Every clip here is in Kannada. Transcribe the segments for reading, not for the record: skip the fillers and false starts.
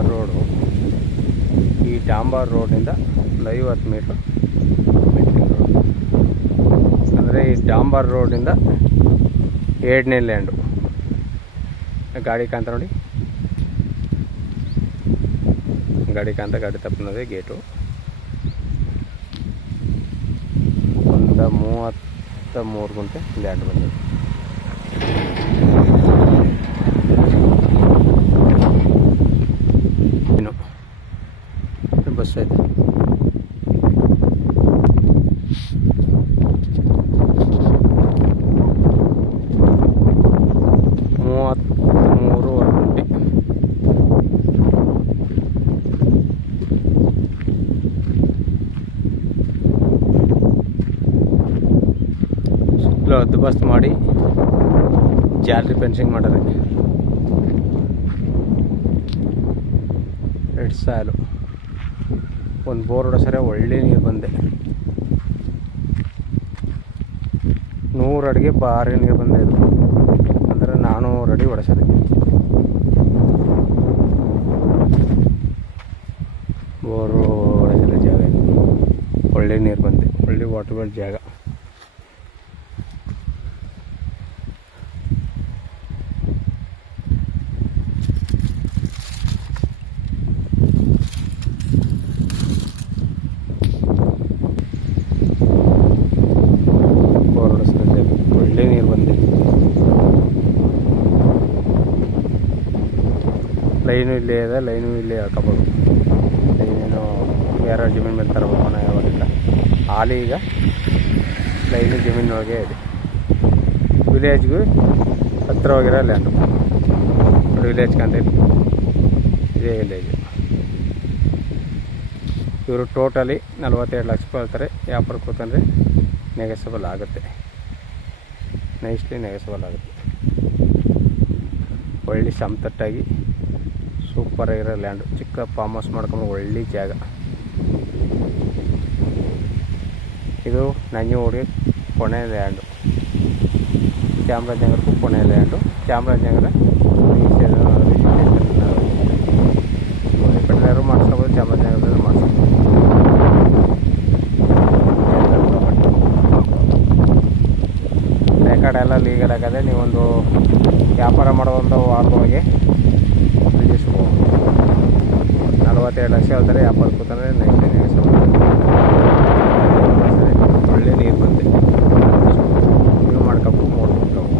ಡಾಂಬರ್ ರೋಡು. ಈ ಡಾಂಬರ್ ರೋಡಿಂದ ಒಂದು 50 ಮೀಟ್ರ್ ಮೆಟ್ಲಿಂಗ್ ರೋಡ್. ಅಂದರೆ ಈ ಡಾಂಬರ್ ರೋಡಿಂದ 2ನೇ ಲ್ಯಾಂಡು. ಗಾಡಿ ಕಾಂತ ನೋಡಿ, ಗಾಡಿ ಕಾಂತ, ಗಾಡಿ ತಪ್ಪನದೇ ಗೇಟು. ಒಂದು 33 ಗುಂಟೆ ಲ್ಯಾಂಡ್ ಬಂದಿದೆ. ಇನ್ನು ಬಸ್ ಐತೆ. ಹದ್ದುಬಸ್ತು ಮಾಡಿ ಜಾಲರಿ ಫೆನ್ಸಿಂಗ್ ಮಾಡೋದು. ರೆಡ್ ಸಾಲು ಒಂದು ಬೋರ್ ಹೊಡೆಸರೆ ಒಳ್ಳೆ ನೀರು ಬಂದೆ. 100 ಅಡಿಗೆ ಭಾರಿ ನೀರು ಬಂದೆ. ಇದು ಅಂದರೆ 400 ಅಡಿ ಹೊಡೆಸದೆ. ಬೋರು ಹೊಡೆಸಲ ಜಾಗ ಒಳ್ಳೆ ನೀರು ಬಂದೆ, ಒಳ್ಳೆ ವಾಟರ್ಬಲ್ ಜಾಗ. ಒಳ್ಳೆ ನೀರು ಬಂದೆ. ಲೈನು ಇಲ್ಲೇ ಇದೆ, ಲೈನು ಇಲ್ಲೇ ಹಾಕೋಬೋದು. ಲೈನೇನು ಬೇರೆ ಜಮೀನು ಮೇಲೆ ತರಬೇಕು ಅನ್ನೋ ಯಾವಾಗಿಲ್ಲ. ಹಾಲಿ ಈಗ ಲೈನು ಜಮೀನೊಳಗೆ ಇದೆ. ವಿಲೇಜ್ಗೂ ಹತ್ತಿರವಾಗಿರೋ ಲ್ಯಾಂಡು. ವಿಲೇಜ್ ಕಂಡಿದ್ದು ಇದೇ ವಿಲೇಜ್. ಇವರು ಟೋಟಲಿ 42 ಲಕ್ಷ ಹೇಳ್ತಾರೆ. ವ್ಯಾಪಾರಕ್ಕೆ ಹೋತಂದರೆ ನೆಗೆಸಬಲ್ ಆಗುತ್ತೆ, ನೈಸ್ಲಿ ನೆಗೆಸಬಲ್ ಆಗುತ್ತೆ. ಒಳ್ಳೆ ಸಮತಟ್ಟಾಗಿ ಸೂಪರಾಗಿರೋ ಲ್ಯಾಂಡು. ಚಿಕ್ಕ ಫಾರ್ಮ್ ಹೌಸ್ ಮಾಡ್ಕೊಂಡು ಒಳ್ಳೆ ಜಾಗ ಇದು. ನಂಜನಗೂಡಿಗೆ ಕೊನೆ ಲ್ಯಾಂಡು, ಚಾಮರಾಜನಗರಕ್ಕೂ ಕೊನೆ ಲ್ಯಾಂಡು. ಚಾಮರಾಜನಗರ ಕಡೆಯವರು ಮಾಡಿಸ್ಕೋಬೋದು, ಚಾಮರಾಜನಗರದಲ್ಲಿ ಮಾಡಿಸ್ಕೋಬೋದು. ರೆಕಾರ್ಡ್ ಎಲ್ಲ ಲೀಗಲ್ ಆಗದೆ. ನೀವೊಂದು ವ್ಯಾಪಾರ ಮಾಡೋ ಒಂದು ವಾರದೊಳಗೆ ರಿಜಿಸ್ಟ್ರ್ 42 ಲಕ್ಷ ಹೇಳ್ತಾರೆ. ವ್ಯಾಪಾರ ಕೂತಂದರೆ ಒಳ್ಳೆ ನೀರು ಬಂದೆ. ನೀವು ಮಾಡ್ಕೊಬೇಕು, ನೋಡ್ಬೇಕು.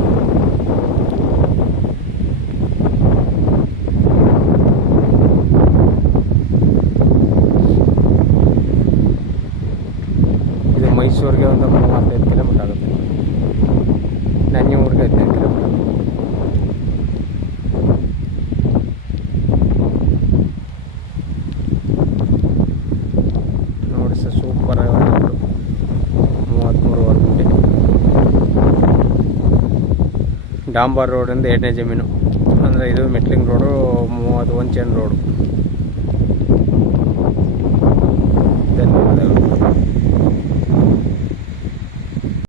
ಇದು ಮೈಸೂರಿಗೆ ಒಂದು 35 ಕಿಲೋಮೀಟರ್ ಆಗುತ್ತೆ. ನಂಜನಗೂಡಿಗೆ 15 ಕಿಲೋಮೀಟರ್. ನೋಡಿ ಸರ್, ಸೂಪರ್ ಆಗಿ 33 ಗುಂಟೆ. ಡಾಂಬರ್ ರೋಡಿಂದ 2ನೇ ಜಮೀನು. ಅಂದರೆ ಇದು ಮೆಟ್ಲಿಂಗ್ ರೋಡು, 31 ಚೈನ್ ರೋಡು.